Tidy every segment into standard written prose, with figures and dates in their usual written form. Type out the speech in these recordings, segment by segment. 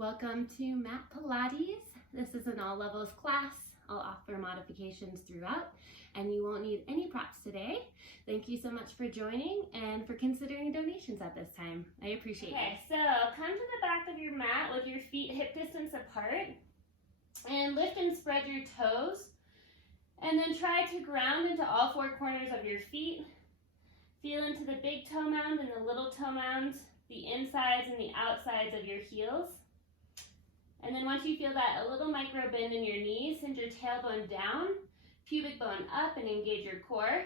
Welcome to Mat Pilates. This is an all levels class. I'll offer modifications throughout and you won't need any props today. Thank you so much for joining and for considering donations at this time. I appreciate it. Okay, so come to the back of your mat with your feet hip distance apart and lift and spread your toes and then try to ground into all four corners of your feet. Feel into the big toe mound and the little toe mound, the insides and the outsides of your heels. And then once you feel that a little micro bend in your knees, send your tailbone down, pubic bone up and engage your core.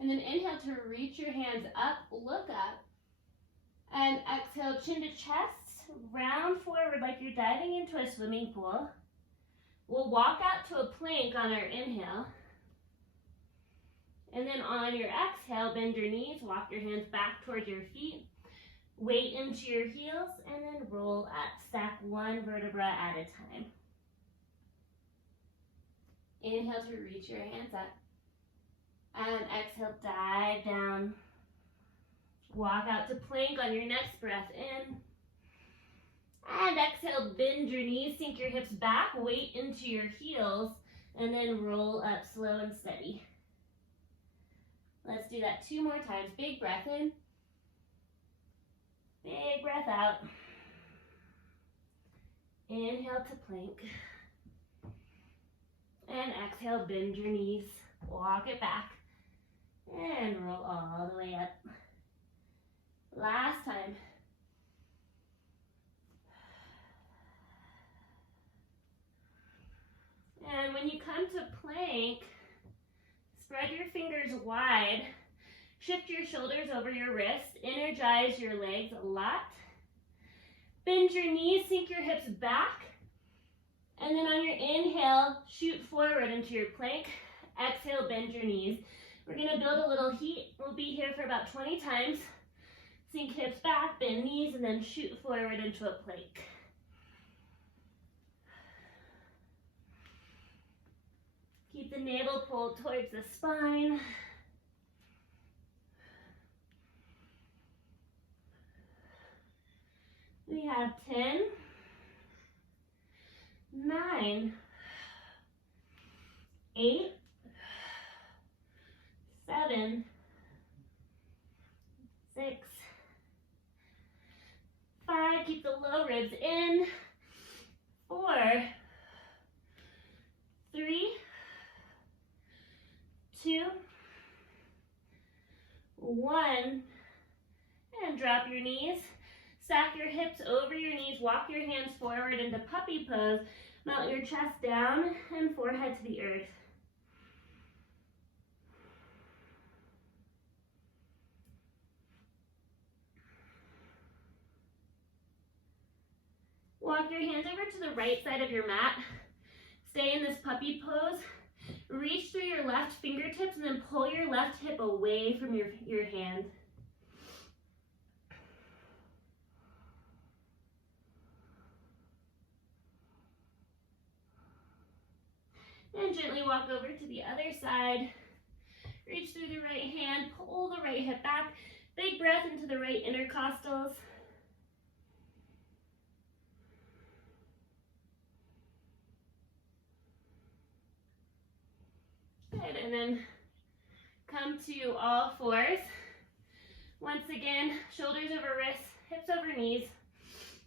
And then inhale to reach your hands up, look up. And exhale, chin to chest, round forward like you're diving into a swimming pool. We'll walk out to a plank on our inhale. And then on your exhale, bend your knees, walk your hands back towards your feet. Weight into your heels and then roll up. Stack one vertebra at a time. Inhale to reach your hands up. And exhale, dive down. Walk out to plank on your next breath in. And exhale, bend your knees, sink your hips back, weight into your heels, and then roll up slow and steady. Let's do that 2 more times. Big breath in. Big breath out. Inhale to plank. And exhale, bend your knees. Walk it back. And roll all the way up. Last time. And when you come to plank, spread your fingers wide. Shift your shoulders over your wrists. Energize your legs a lot. Bend your knees, sink your hips back. And then on your inhale, shoot forward into your plank. Exhale, bend your knees. We're gonna build a little heat. We'll be here for about 20 times. Sink hips back, bend knees, and then shoot forward into a plank. Keep the navel pulled towards the spine. We have 10, 9, 8, 7, 6, 5, keep the low ribs in, 4, 3, 2, 1, and drop your knees. Stack your hips over your knees, walk your hands forward into puppy pose, mount your chest down and forehead to the earth. Walk your hands over to the right side of your mat. Stay in this puppy pose. Reach through your left fingertips and then pull your left hip away from your hand. And gently walk over to the other side. Reach through the right hand, pull the right hip back. Big breath into the right intercostals. Good, and then come to all fours. Once again, shoulders over wrists, hips over knees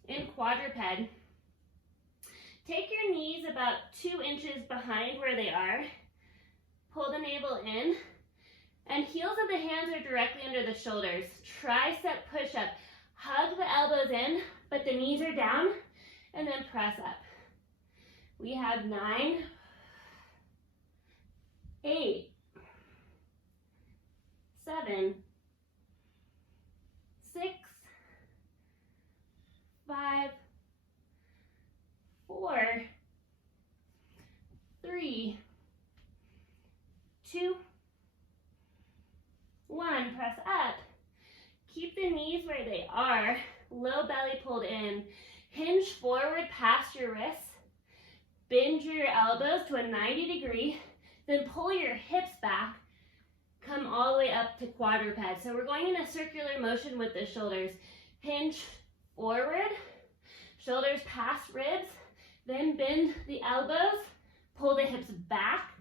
in quadruped. Take your knees about 2 inches behind where they are. Pull the navel in. And heels of the hands are directly under the shoulders. Tricep push-up. Hug the elbows in, but the knees are down. And then press up. We have 9, 8, 7, 6, 5, 4, 3, 2, 1. Press up. Keep the knees where they are. Low belly pulled in. Hinge forward past your wrists. Bend your elbows to a 90 degree. Then pull your hips back. Come all the way up to quadruped. So we're going in a circular motion with the shoulders. Hinge forward. Shoulders past ribs, then bend the elbows, pull the hips back,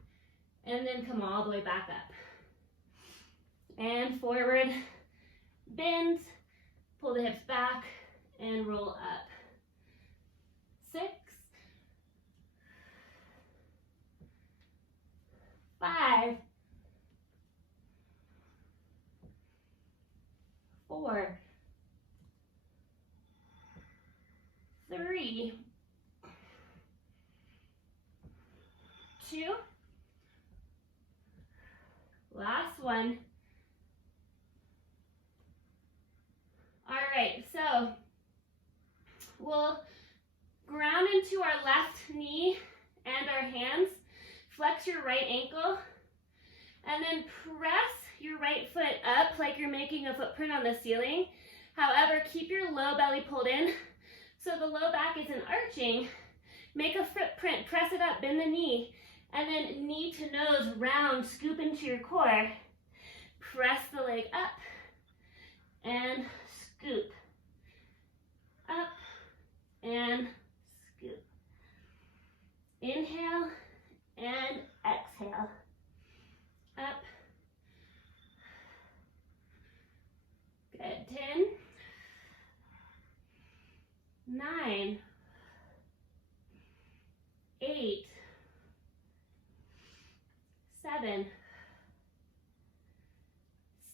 and then come all the way back up. And forward, bend, pull the hips back, and roll up. 6, 5, 4, 3, 2, last one. All right, so we'll ground into our left knee and our hands. Flex your right ankle, and then press your right foot up like you're making a footprint on the ceiling. However, keep your low belly pulled in so the low back isn't arching. Make a footprint, press it up, bend the knee, and then knee to nose, round, scoop into your core. Press the leg up and scoop. Up and scoop. Inhale and exhale. Up. Good. 10, 9, 8, 7,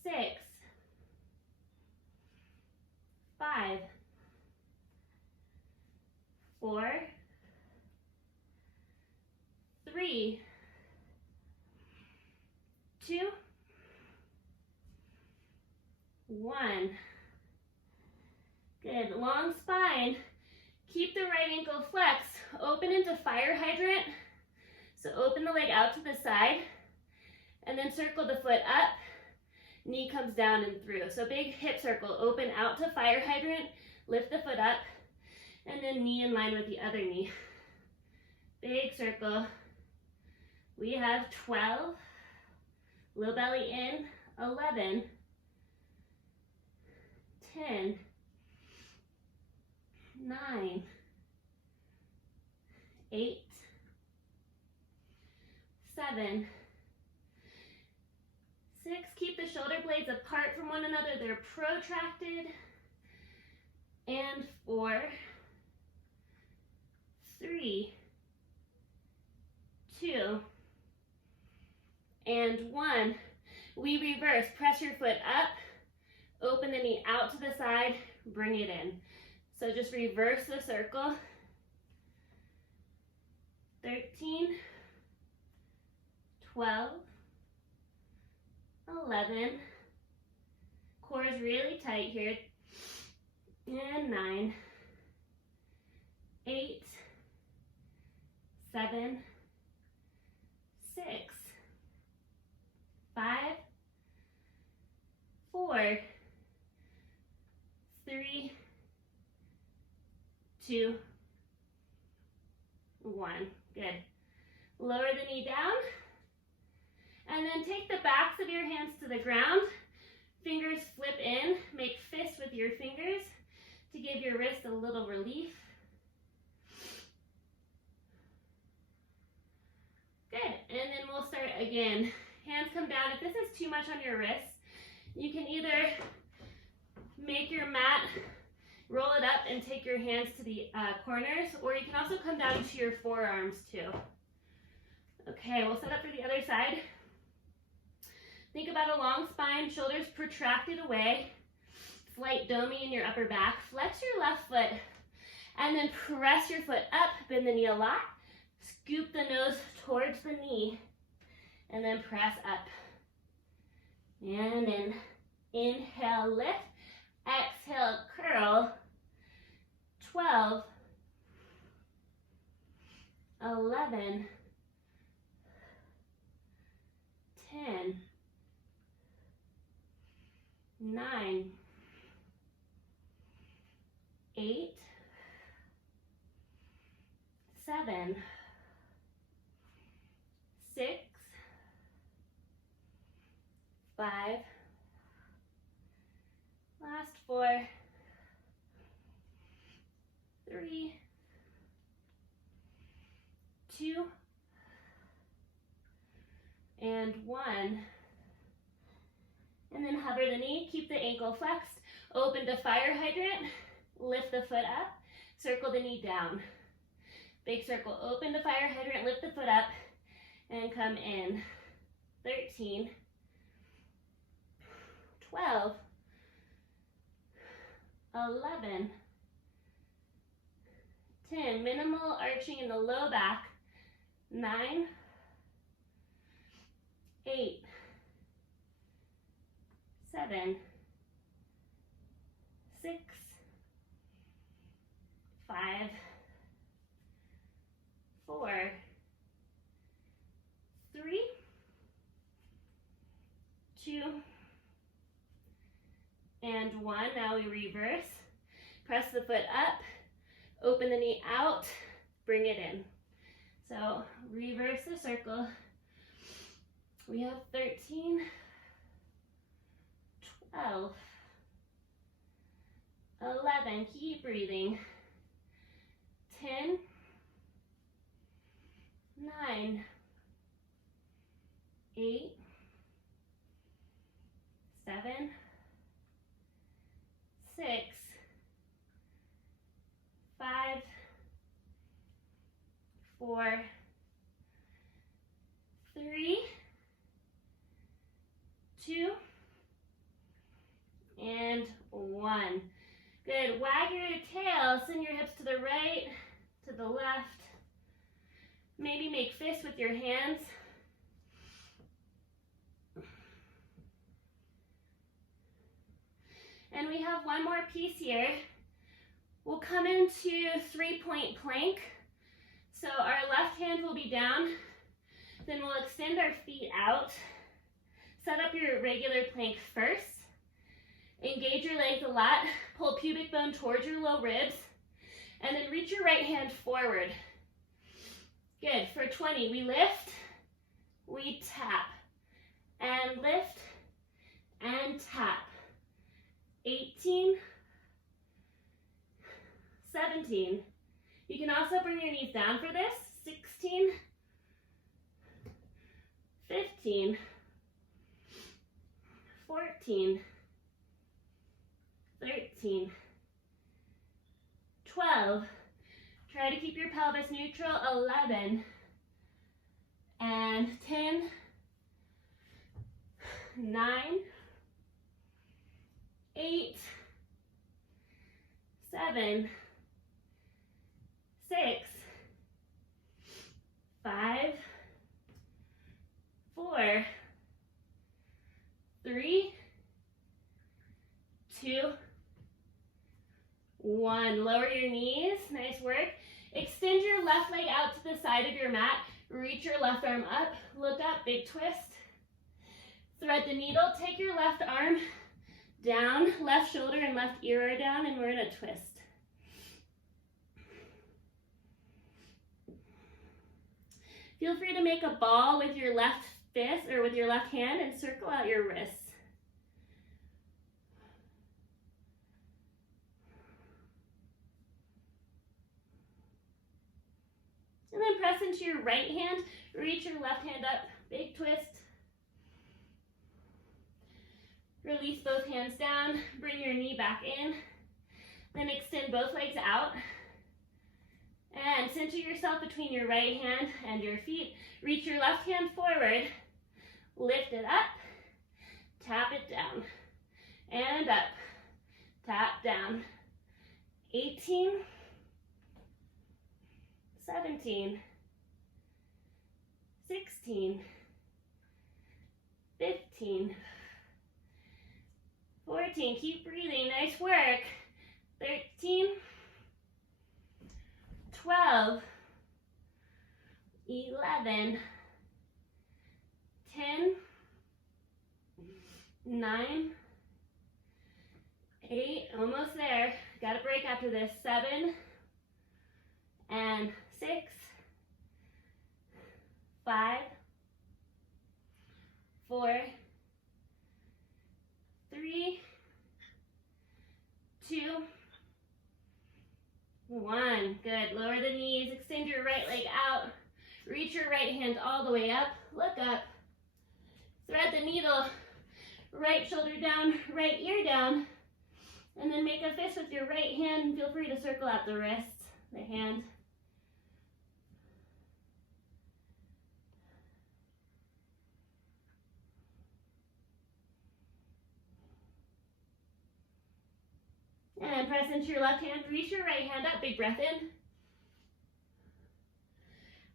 6, 5, 4, 3, 2, 1. Good. Long spine. Keep the right ankle flexed. Open into fire hydrant. So open the leg out to the side and then circle the foot up. Knee comes down and through. So big hip circle. Open out to fire hydrant. Lift the foot up and then knee in line with the other knee. Big circle. We have 12. Low belly in. 11. 10. 9. 8. 7. 6. Keep the shoulder blades apart from one another. They're protracted. And 4. 3. 2. And 1. We reverse. Press your foot up. Open the knee out to the side. Bring it in. So just reverse the circle. 13, 12, 11. Core is really tight here. And 9, 8, 7, 6, 5, 4, 3, 2, 1. Good. Lower the knee down. And then take the backs of your hands to the ground. Fingers flip in. Make fists with your fingers to give your wrist a little relief. Good. And then we'll start again. Hands come down. If this is too much on your wrists, you can either make your mat, roll it up and take your hands to the corners, or you can also come down to your forearms too. Okay, we'll set up for the other side. Think about a long spine, shoulders protracted away, slight doming in your upper back. Flex your left foot and then press your foot up, bend the knee a lot, scoop the nose towards the knee, and then press up. And in. Inhale, lift. Exhale, curl. 12, 11, 10, 9, 8, 7, 6, 5, last 4, 3, 2, and 1. And then hover the knee, keep the ankle flexed, open to fire hydrant, lift the foot up, circle the knee down. Big circle, open to fire hydrant, lift the foot up, and come in. 13, 12, 11, 10, minimal arching in the low back, 9, 8, 7, 6, 5, 4, 3, 2, and 1. Now we reverse. Press the foot up, open the knee out, bring it in. So reverse the circle. We have 13, 12, 11, keep breathing, 10, 9, 8, 7, 6, 5, 4, 3, 2, and 1. Good. Wag your tail. Send your hips to the right, to the left. Maybe make fists with your hands. And we have one more piece here. We'll come into 3-point plank. So our left hand will be down. Then we'll extend our feet out. Set up your regular plank first. Engage your legs a lot. Pull pubic bone towards your low ribs. And then reach your right hand forward. Good. For 20, we lift, we tap, and lift, and tap. 18, 17. You can also bring your knees down for this. 16, 15, 14, 13, 12. Try to keep your pelvis neutral. 11, and 10, 9, 8, 7, 6, 5, 4, 3, 2, 1. Lower your knees. Nice work. Extend your left leg out to the side of your mat. Reach your left arm up. Look up. Big twist. Thread the needle. Take your left arm down. Left shoulder and left ear are down, and we're in a twist. Feel free to make a ball with your left fist or with your left hand and circle out your wrists. And then press into your right hand, reach your left hand up, big twist. Release both hands down, bring your knee back in, then extend both legs out. And center yourself between your right hand and your feet. Reach your left hand forward, lift it up, tap it down, and up, tap down. 18, 17, 16, 15, 14, keep breathing, nice work. 13, 12, 11, 10, 9, 8, almost there. Got a break after this. 7, and 6, 5, 4, 3, 2, 1. one. Good. Lower the knees, extend your right leg out. Reach your right hand all the way up. Look up. Thread the needle. Right shoulder down, right ear down. And then make a fist with your right hand. Feel free to circle out the wrist, the hand. And press into your left hand. Reach your right hand up. Big breath in.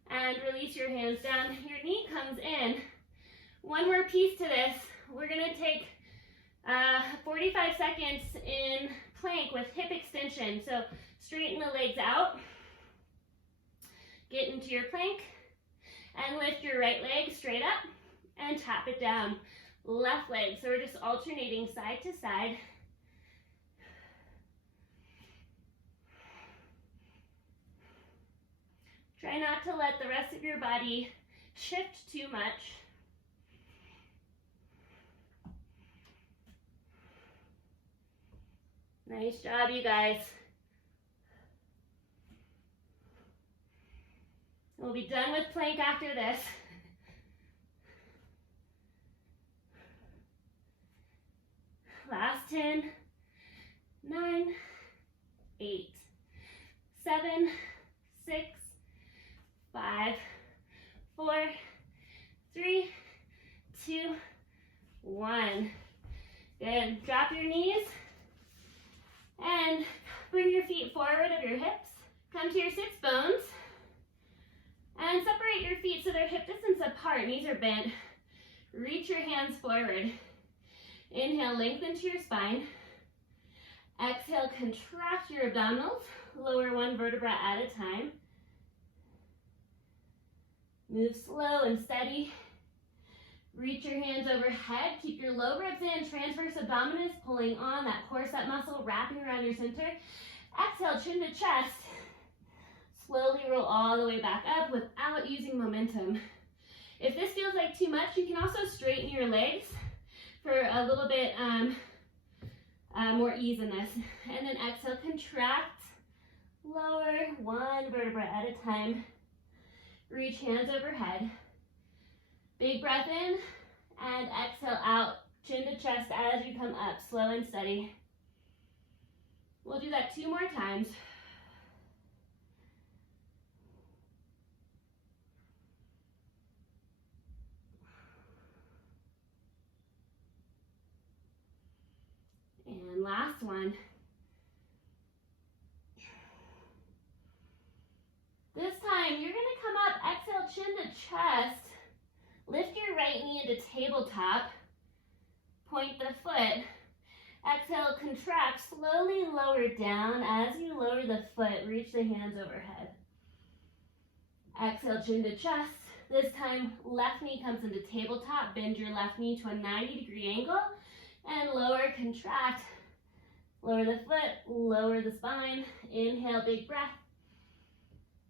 And release your hands down. Your knee comes in. One more piece to this. We're going to take 45 seconds in plank with hip extension. So straighten the legs out. Get into your plank. And lift your right leg straight up. And tap it down. Left leg. So we're just alternating side to side. Try not to let the rest of your body shift too much. Nice job, you guys. We'll be done with plank after this. Last 10, 9, 8, 7, 6, 5, 4, 3, 2, 1. Good. Drop your knees and bring your feet forward of your hips. Come to your sits bones and separate your feet so they're hip distance apart. Knees are bent. Reach your hands forward. Inhale, lengthen to your spine. Exhale, contract your abdominals. Lower one vertebra at a time. Move slow and steady. Reach your hands overhead. Keep your low ribs in. Transverse abdominis pulling on that quadricep muscle, wrapping around your center. Exhale, chin to chest. Slowly roll all the way back up without using momentum. If this feels like too much, you can also straighten your legs for a little bit more ease in this. And then exhale, contract, lower, one vertebra at a time. Reach hands overhead. Big breath in and exhale out, chin to chest as you come up, slow and steady. We'll do that 2 more times. And last one. This time, you're gonna come up, exhale, chin to chest. Lift your right knee into tabletop. Point the foot. Exhale, contract, slowly lower down. As you lower the foot, reach the hands overhead. Exhale, chin to chest. This time, left knee comes into tabletop. Bend your left knee to a 90-degree angle. And lower, contract. Lower the foot, lower the spine. Inhale, big breath.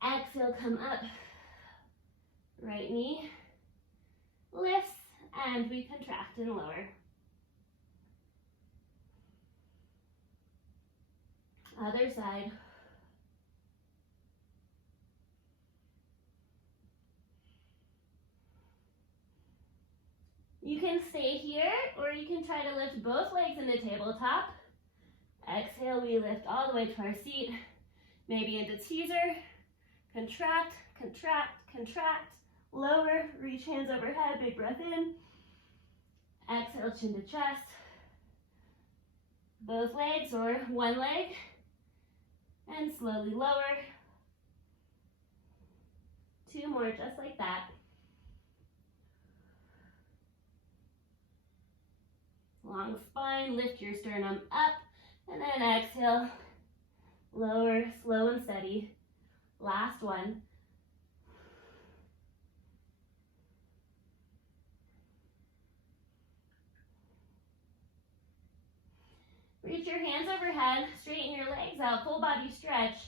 Exhale, come up. Right knee lifts, and we contract and lower. Other side. You can stay here, or you can try to lift both legs into tabletop. Exhale, we lift all the way to our seat, maybe into teaser. Contract, contract, contract. Lower, reach hands overhead, big breath in. Exhale, chin to chest. Both legs or one leg. And slowly lower. 2 more, just like that. Long spine, lift your sternum up. And then exhale, lower, slow and steady. Last one. Reach your hands overhead, straighten your legs out, full body stretch.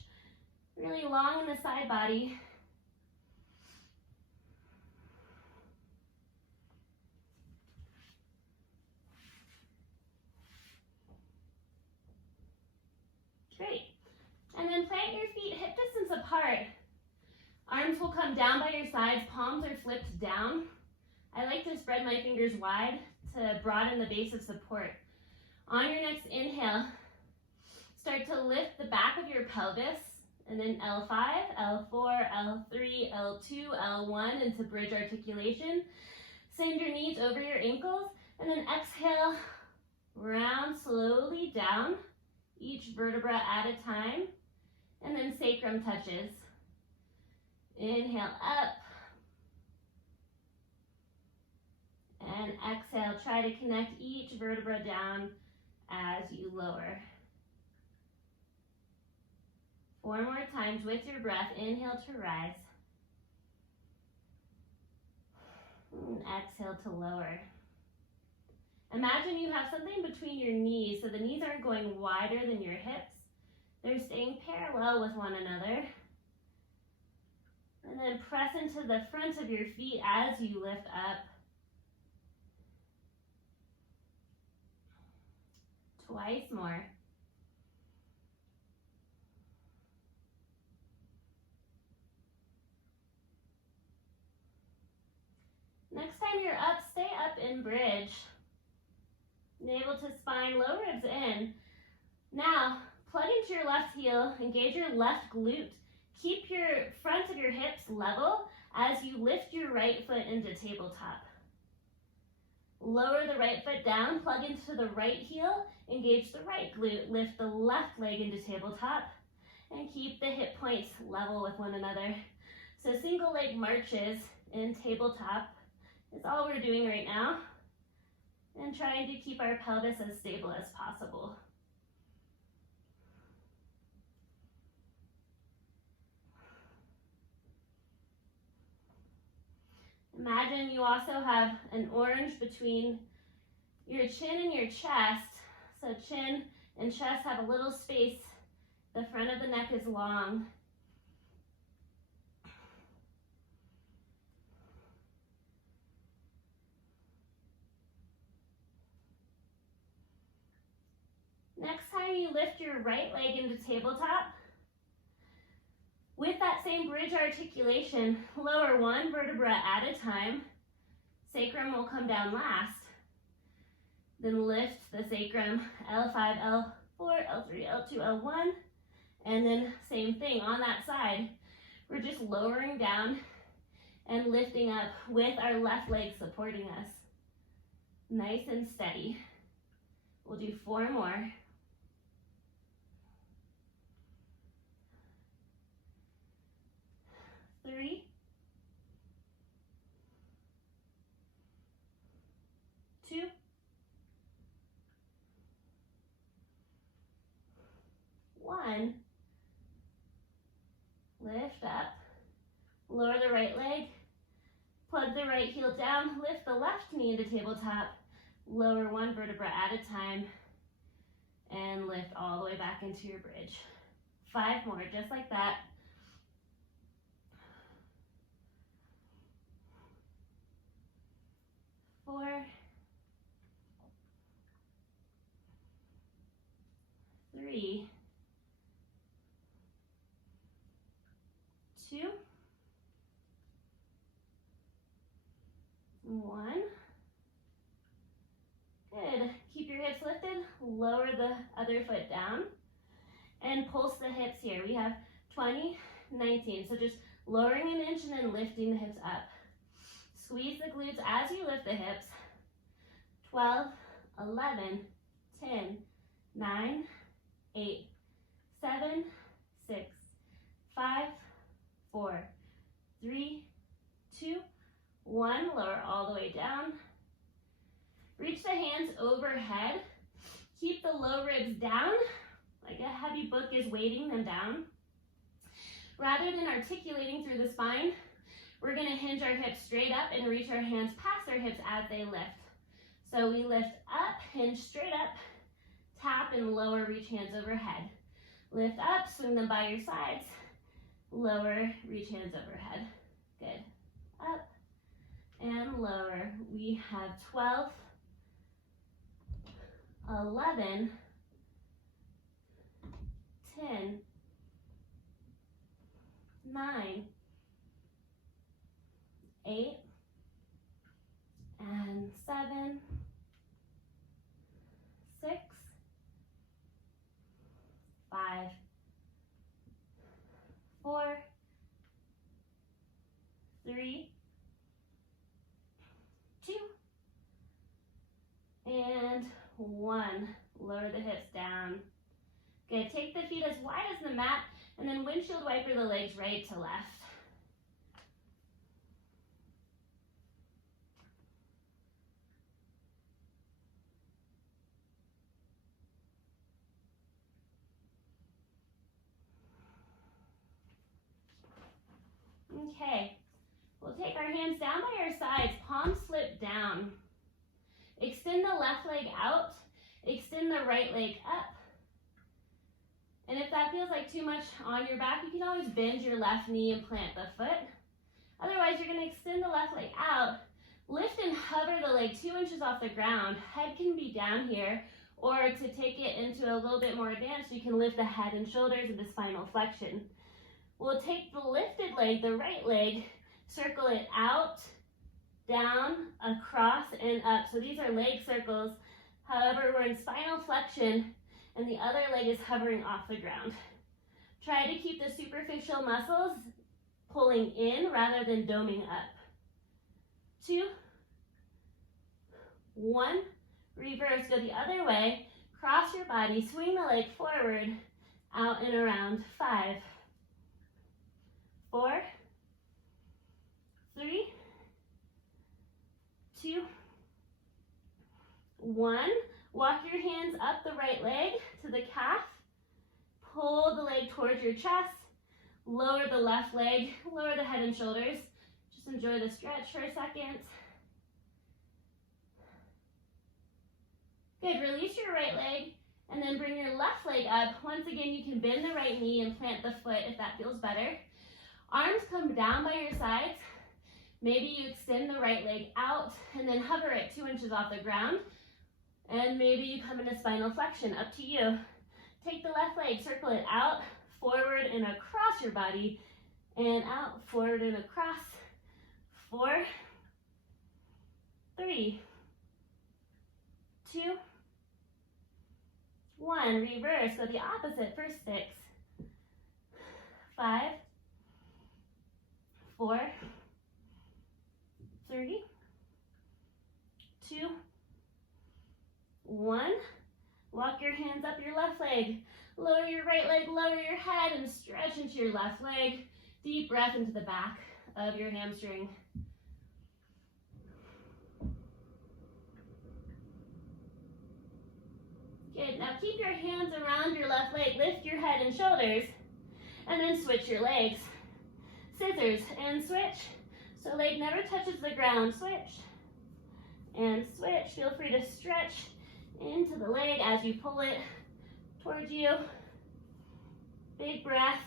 Really long in the side body. Great. And then plant your feet hip distance apart. Arms will come down by your sides, palms are flipped down. I like to spread my fingers wide to broaden the base of support. On your next inhale, start to lift the back of your pelvis, and then L5, L4, L3, L2, L1 into bridge articulation. Send your knees over your ankles, and then exhale, round slowly down, each vertebra at a time, and then sacrum touches. Inhale up, and exhale, try to connect each vertebra down as you lower. 4 more times with your breath. Inhale to rise. And exhale to lower. Imagine you have something between your knees, so the knees aren't going wider than your hips. They're staying parallel with one another. And then press into the front of your feet as you lift up. Twice more. Next time you're up, stay up in bridge. Navel to spine, low ribs in. Now, plug into your left heel, engage your left glute. Keep your front of your hips level as you lift your right foot into tabletop. Lower the right foot down, plug into the right heel, engage the right glute, lift the left leg into tabletop, and keep the hip points level with one another. So single leg marches in tabletop is all we're doing right now, and trying to keep our pelvis as stable as possible. Imagine you also have an orange between your chin and your chest. So chin and chest have a little space. The front of the neck is long. Next time you lift your right leg into tabletop, with that same bridge articulation, lower one vertebra at a time. Sacrum will come down last. Then lift the sacrum, L5, L4, L3, L2, L1. And then same thing on that side. We're just lowering down and lifting up with our left leg supporting us. Nice and steady. We'll do 4 more. 3, 2, 1. Lift up, lower the right leg, plug the right heel down, lift the left knee into tabletop, lower one vertebra at a time, and lift all the way back into your bridge. 5 more, just like that. 4, 3, 2, 1. Good. Keep your hips lifted. Lower the other foot down. And pulse the hips here. We have 20, 19. So just lowering an inch and then lifting the hips up. Squeeze the glutes as you lift the hips. 12, 11, 10, 9, 8, 7, 6, 5, 4, 3, 2, 1. Lower all the way down. Reach the hands overhead. Keep the low ribs down, like a heavy book is weighting them down. Rather than articulating through the spine, we're going to hinge our hips straight up and reach our hands past our hips as they lift. So we lift up, hinge straight up, tap and lower, reach hands overhead. Lift up, swing them by your sides, lower, reach hands overhead. Good. Up and lower. We have 12, 11, 10, 9, 8, and 7, 6, 5, 4, 3, 2, and 1. Lower the hips down. Good. Take the feet as wide as the mat, and then windshield wiper the legs right to left. Okay. We'll take our hands down by our sides, palms flip down. Extend the left leg out, extend the right leg up. And if that feels like too much on your back, you can always bend your left knee and plant the foot. Otherwise, you're going to extend the left leg out, lift and hover the leg 2 inches off the ground. Head can be down here, or to take it into a little bit more advanced, you can lift the head and shoulders into spinal flexion. We'll take the lifted leg, the right leg, circle it out, down, across, and up. So these are leg circles. However, we're in spinal flexion, and the other leg is hovering off the ground. Try to keep the superficial muscles pulling in rather than doming up. 2, 1, reverse, go the other way, cross your body, swing the leg forward, out and around. 5, 4, 3, 2, 1. Walk your hands up the right leg to the calf. Pull the leg towards your chest. Lower the left leg. Lower the head and shoulders. Just enjoy the stretch for a second. Good. Release your right leg and then bring your left leg up. Once again, you can bend the right knee and plant the foot if that feels better. Arms come down by your sides. Maybe you extend the right leg out and then hover it 2 inches off the ground. And maybe you come into spinal flexion, up to you. Take the left leg, circle it out, forward and across your body, and out, forward and across. 4, 3, 2, 1. Reverse, go the opposite for 6, 5, 4, 3, 2, 1. Walk your hands up your left leg. Lower your right leg, lower your head, and stretch into your left leg. Deep breath into the back of your hamstring. Good. Now keep your hands around your left leg. Lift your head and shoulders, and then switch your legs. Scissors and switch. So leg never touches the ground. Switch and switch. Feel free to stretch into the leg as you pull it towards you. Big breath.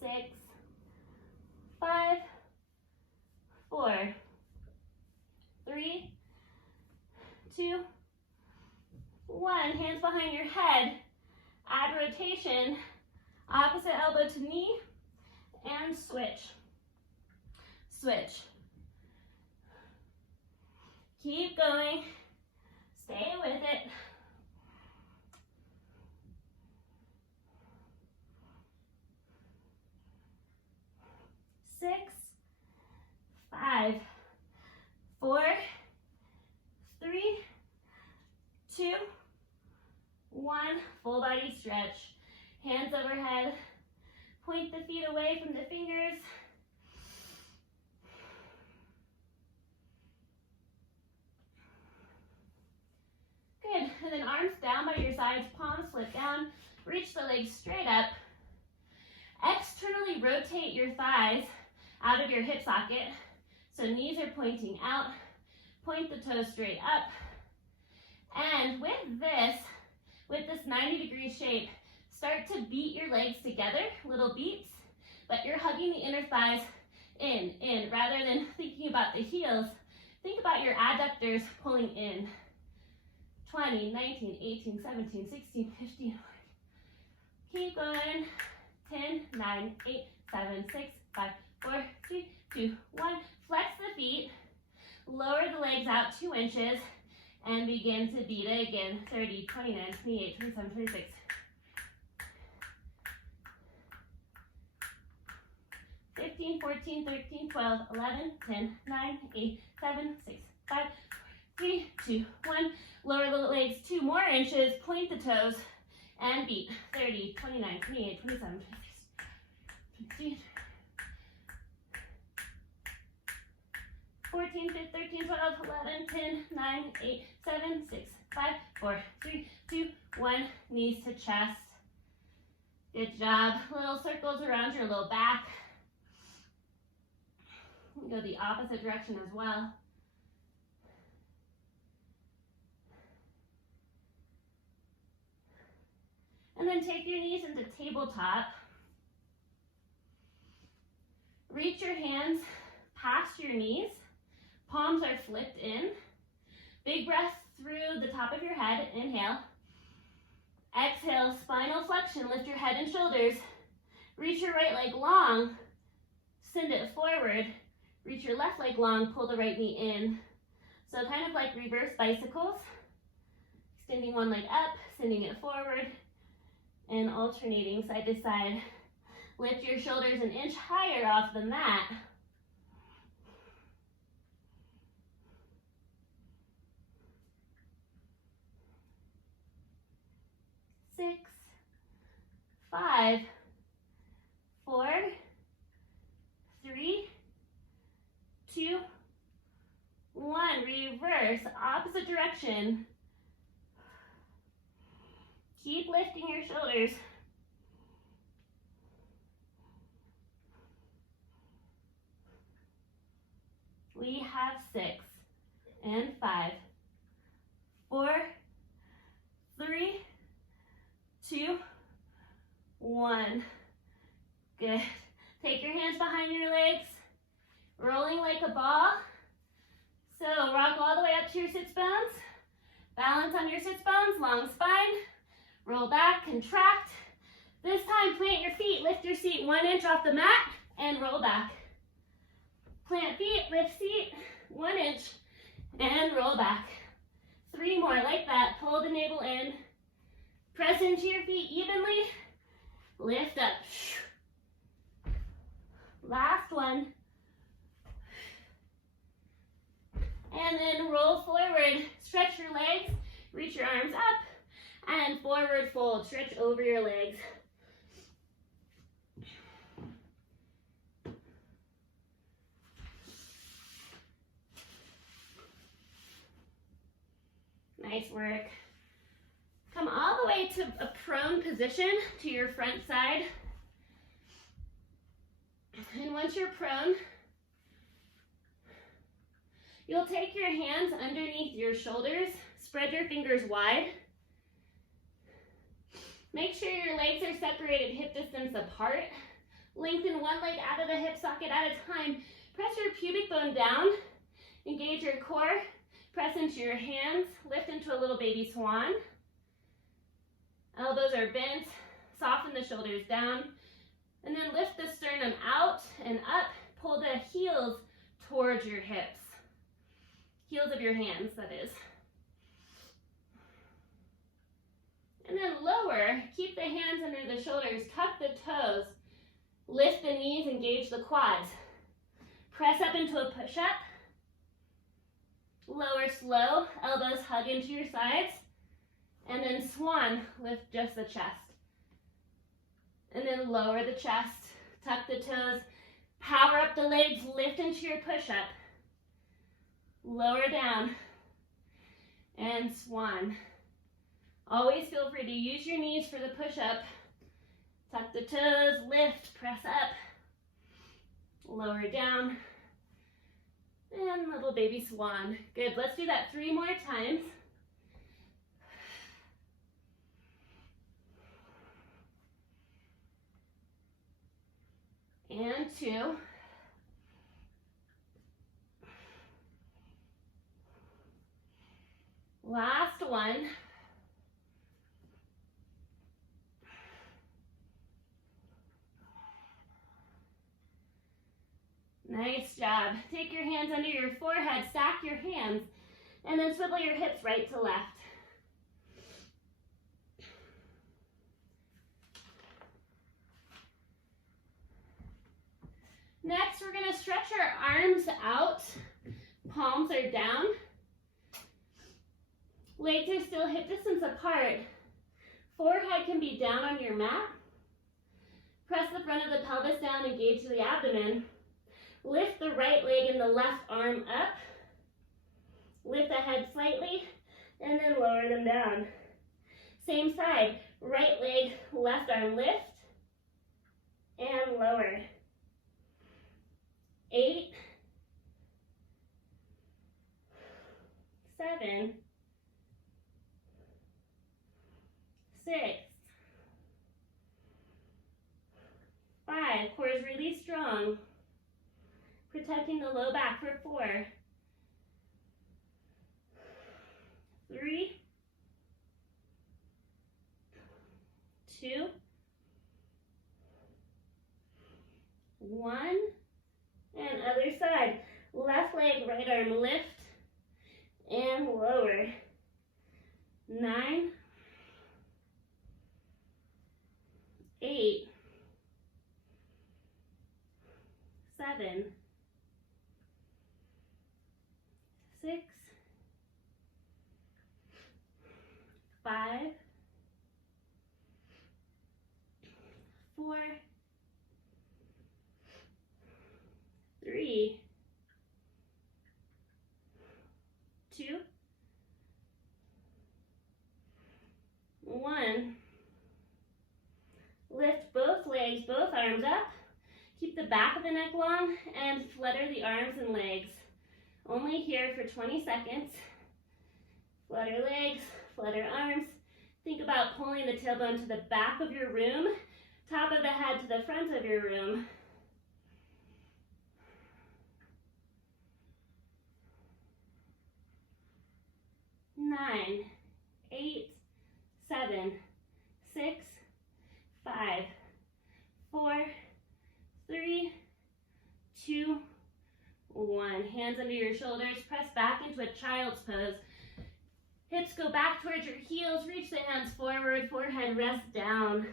Six, 5, 4, 3, 2, 1. Hands behind your head. Add rotation. Opposite elbow to knee. And switch. Switch. Keep going. Stay with it. Six, 5, 4, 3, 2, 1. Full body stretch. Hands overhead. Point the feet away from the fingers. Good. And then arms down by your sides, palms flip down. Reach the legs straight up. Externally rotate your thighs out of your hip socket. So knees are pointing out. Point the toes straight up. And with this 90-degree shape, start to beat your legs together, little beats, but you're hugging the inner thighs in. Rather than thinking about the heels, think about your adductors pulling in. 20, 19, 18, 17, 16, 15. Keep going. 10, 9, 8, 7, 6, 5, 4, 3, 2, 1. Flex the feet. Lower the legs out 2 inches and begin to beat it again. 30, 29, 28, 27, 26. 15, 14, 13, 12, 11, 10, 9, 8, 7, 6, 5, 3, 2, 1. Lower the legs 2 more inches, point the toes, and beat. 30, 29, 28, 27, 26, 23, 14, 15, 13, 12, 11, 10, 9, 8, 7, 6, 5, 4, 3, 2, 1. Knees to chest. Good job. Little circles around your low back. Go the opposite direction as well. And then take your knees into tabletop. Reach your hands past your knees. Palms are flipped in. Big breath through the top of your head. Inhale. Exhale, spinal flexion. Lift your head and shoulders. Reach your right leg long. Send it forward. Reach your left leg long. Pull the right knee in. So kind of like reverse bicycles. Extending one leg up, sending it forward, and alternating side to side. Lift your shoulders an inch higher off the mat. Six, 5, 4, 3, 2, 1. Reverse, opposite direction. Keep lifting your shoulders. We have 6 and 5, 4, 3, 2, 1. Good. Take your hands behind your legs, rolling like a ball. So rock all the way up to your sits bones. Balance on your sits bones, long spine. Roll back, contract. This time, plant your feet. Lift your seat 1 inch off the mat and roll back. Plant feet, lift seat 1 inch and roll back. 3 more like that. Pull the navel in. Press into your feet evenly. Lift up. Last one. And then roll forward. Stretch your legs. Reach your arms up. And forward fold. Stretch over your legs. Nice work. Come all the way to a prone position, to your front side. And once you're prone, you'll take your hands underneath your shoulders, spread your fingers wide. Make sure your legs are separated hip distance apart. Lengthen one leg out of the hip socket at a time. Press your pubic bone down. Engage your core. Press into your hands. Lift into a little baby swan. Elbows are bent. Soften the shoulders down. And then lift the sternum out and up. Pull the heels towards your hips. Heels of your hands, that is. And then lower, keep the hands under the shoulders, tuck the toes, lift the knees, engage the quads. Press up into a push-up. Lower slow, elbows hug into your sides. And then swan, lift just the chest. And then lower the chest, tuck the toes, power up the legs, lift into your push-up. Lower down, and swan. Always feel free to use your knees for the push-up. Tuck the toes, lift, press up. Lower down. And little baby swan. Good, let's do that 3 more times. And 2. Last one. Nice job. Take your hands under your forehead, stack your hands, and then swivel your hips right to left. Next, we're going to stretch our arms out. Palms are down. Legs are still hip distance apart. Forehead can be down on your mat. Press the front of the pelvis down, engage the abdomen. Lift the right leg and the left arm up. Lift the head slightly, and then lower them down. Same side, right leg, left arm lift, and lower. 8, 7, 6, 5, core is really strong. Protecting the low back for 4, 3, 2, 1, and other side. Left leg, right arm lift, and lower. 9, 8, 7, 6, 5, 4, 3, 2, 1. Lift both legs, both arms up. Keep the back of the neck long and flutter the arms and legs. Only here for 20 seconds. Flutter legs, flutter arms. Think about pulling the tailbone to the back of your room, top of the head to the front of your room. 9, 8, 7, 6, 5, 4, 3, 2, 1. Hands under your shoulders, press back into a child's pose. Hips go back towards your heels, reach the hands forward, forehead rests down.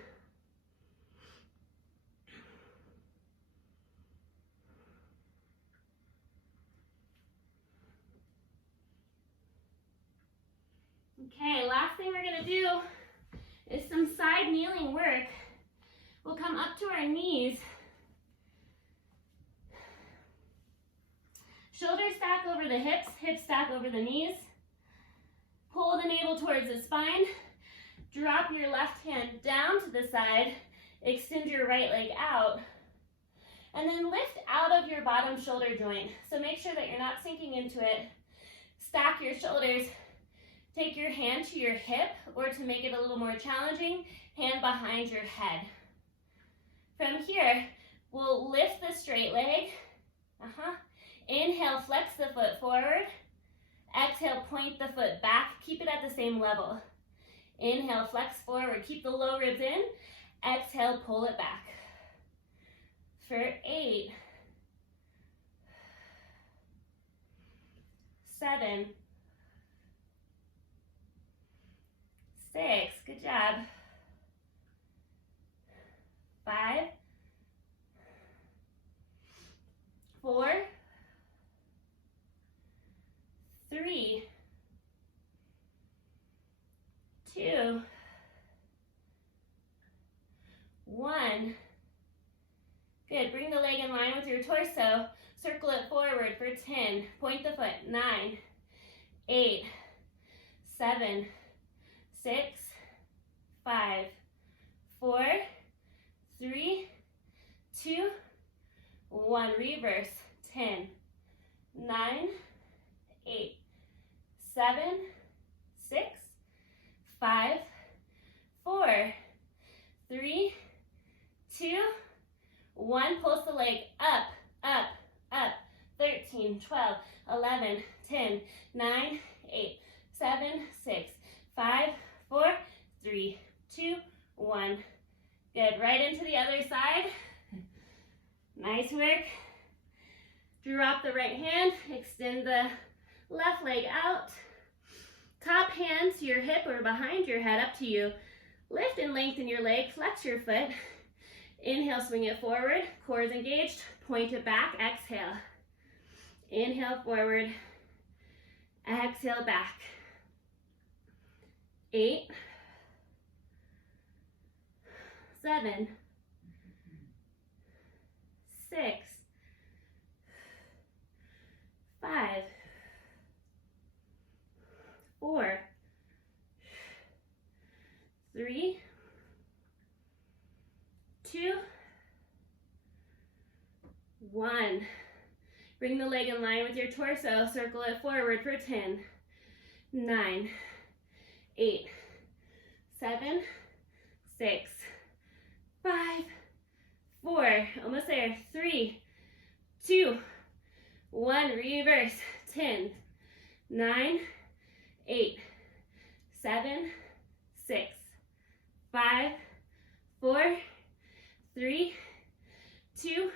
Okay, last thing we're gonna do is some side kneeling work. We'll come up to our knees. Shoulders stack over the hips, hips stack over the knees. Pull the navel towards the spine. Drop your left hand down to the side. Extend your right leg out. And then lift out of your bottom shoulder joint. So make sure that you're not sinking into it. Stack your shoulders. Take your hand to your hip, or to make it a little more challenging, hand behind your head. From here, we'll lift the straight leg. Inhale, flex the foot forward. Exhale, point the foot back. Keep it at the same level. Inhale, flex forward. Keep the low ribs in. Exhale, pull it back. For 8, 7, 6, good job. 5, 4, 3, 2, 1. Good, bring the leg in line with your torso. Circle it forward for 10. Point the foot. 9, 8, 7, 6, 5, 4, 3, 2, 1. Reverse. 10, 9, 8, 7, 6, 5, 4, 3, 2, 1. Pulse the leg up, up, up. 13, 12, 11, 10, 9, 8, 7, 6, 5, 4, 3, 2, 1. Good. Right into the other side. Nice work. Drop the right hand, extend the left leg out. Top hand to your hip or behind your head, up to you. Lift and lengthen your leg, flex your foot. Inhale, swing it forward, core is engaged, point it back, exhale. Inhale, forward, exhale, back. 8, 7, 6, 5, 4, 3, 2, 1. Bring the leg in line with your torso. Circle it forward for 10, 9, 8, 7, 6, 5, 4. Almost there. 3, 2, 1. Reverse. 10, 9, 8, 7, 6, 5, 4, 3, 2,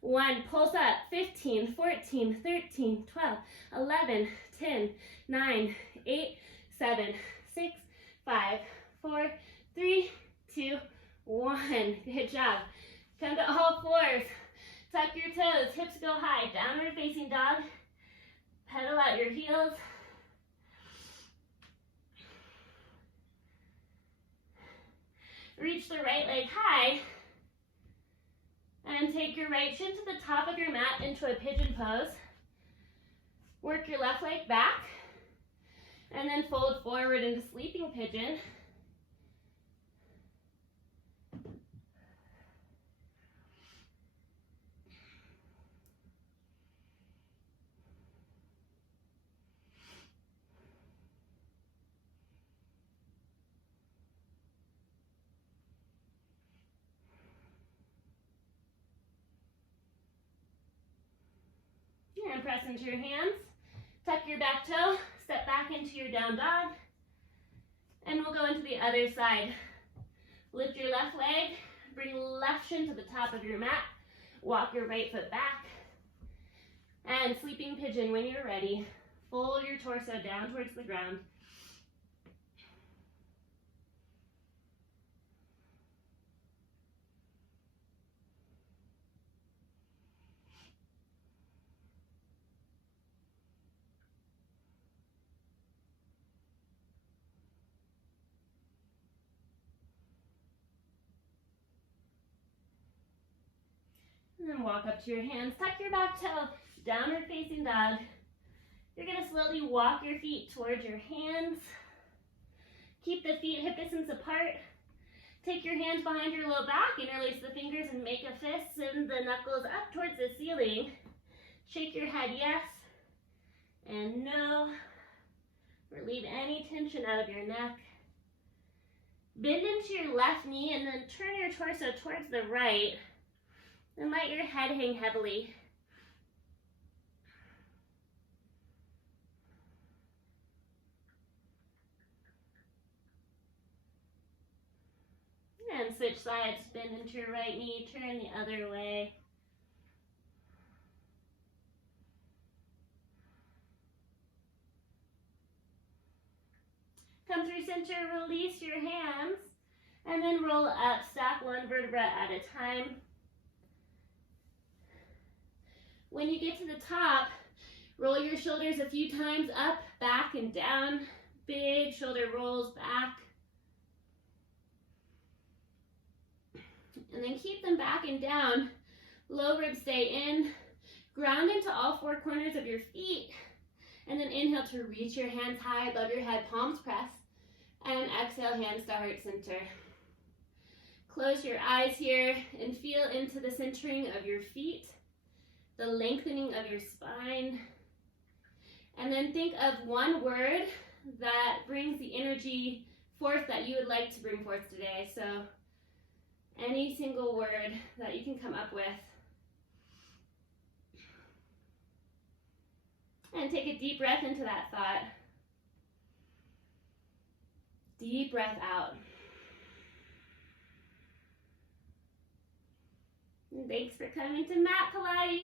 1. Pulse up. 15, 14, 13, 12, 11, 10, 9, 8, 7, 6, 5, 4, 3, 2, 1. Good job. Come to all fours. Tuck your toes. Hips go high. Downward facing dog. Pedal out your heels. Reach the right leg high. And take your right shin to the top of your mat into a pigeon pose. Work your left leg back. And then fold forward into sleeping pigeon. And press into your hands. Tuck your back toe. Step back into your down dog. And we'll go into the other side. Lift your left leg. Bring left shin to the top of your mat. Walk your right foot back. And sleeping pigeon when you're ready. Fold your torso down towards the ground. And then walk up to your hands. Tuck your back toe. Downward facing dog. You're going to slowly walk your feet towards your hands. Keep the feet hip distance apart. Take your hands behind your low back. Interlace the fingers and make a fist. Send the knuckles up towards the ceiling. Shake your head yes and no. Relieve any tension out of your neck. Bend into your left knee and then turn your torso towards the right. And let your head hang heavily. And switch sides, bend into your right knee, turn the other way. Come through center, release your hands, and then roll up, stack one vertebra at a time. When you get to the top, roll your shoulders a few times up, back, and down. Big shoulder rolls back. And then keep them back and down. Low ribs stay in. Ground into all four corners of your feet. And then inhale to reach your hands high above your head, palms press. And exhale, hands to heart center. Close your eyes here and feel into the centering of your feet. The lengthening of your spine. And then think of one word that brings the energy forth that you would like to bring forth today. So any single word that you can come up with. And take a deep breath into that thought. Deep breath out. And thanks for coming to Mat Pilates.